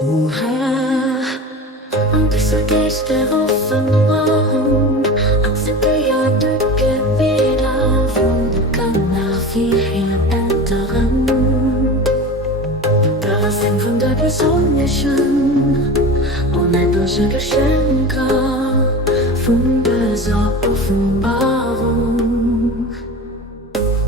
Und dieser Geist der Offenbarung, akzeptéier de Gebiet von nach vier Elteren. Das sind von der besonneschen, onendleche Geschenker von dieser Offenbarung.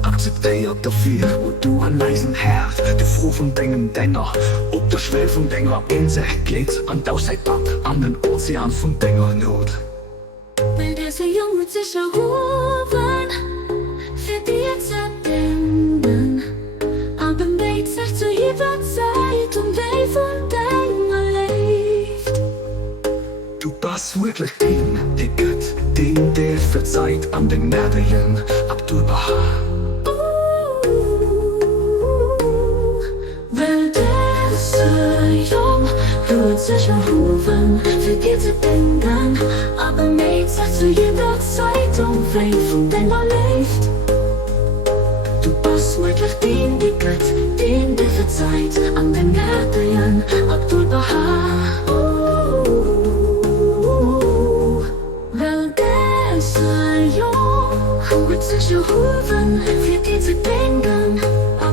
Akzeptéier dofir, wo du an leisen Herd, de Froh von Dengem Dénger, op de Schwell von Denger Eenzegkeet, an dauch Zäit Papp, an den Ozean von Denger Gnod. Weil diese Jong mit sich erhuewen, für die zu dëngen, beméit sech zu jiddwer Zäit wei von Denger Léift. Du bist wirklich der Gott, der verzeiht an den gnädigen Abdu'l Bahá. Weil diese Jong huet sich erhuewen, für die zu dëngen, beméit sech zu jiddwer Zäit wei von Denger Léift. Du bist wirklich der Gott, der verzeiht an den gnädigen Abdu'l Bahá. Huet sich erhuewen, für die zu dëngen,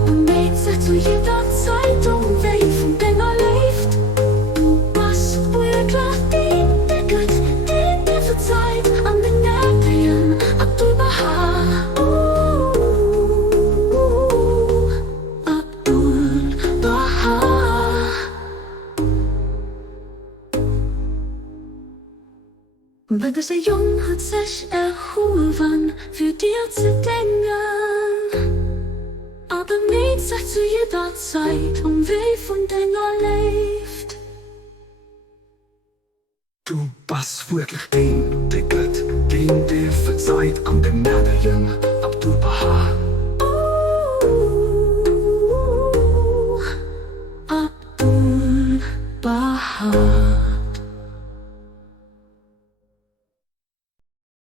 beméit sech zu jiddwer Zäit wei von Denger Léift. Du bist wirklich der Gott, der verzeiht an den gnädigen Abdu'l Bahá. Abdu'l Bahá. Weil diese Jong huet sich erhuewen, für dir zu dëngen, beméit sech zu jiddwer Zäit wei von Denger Léift. Du bist wirklich der Gott, der verzeiht an den gnädigen Abdu'l Bahá. Abdu'l Bahá.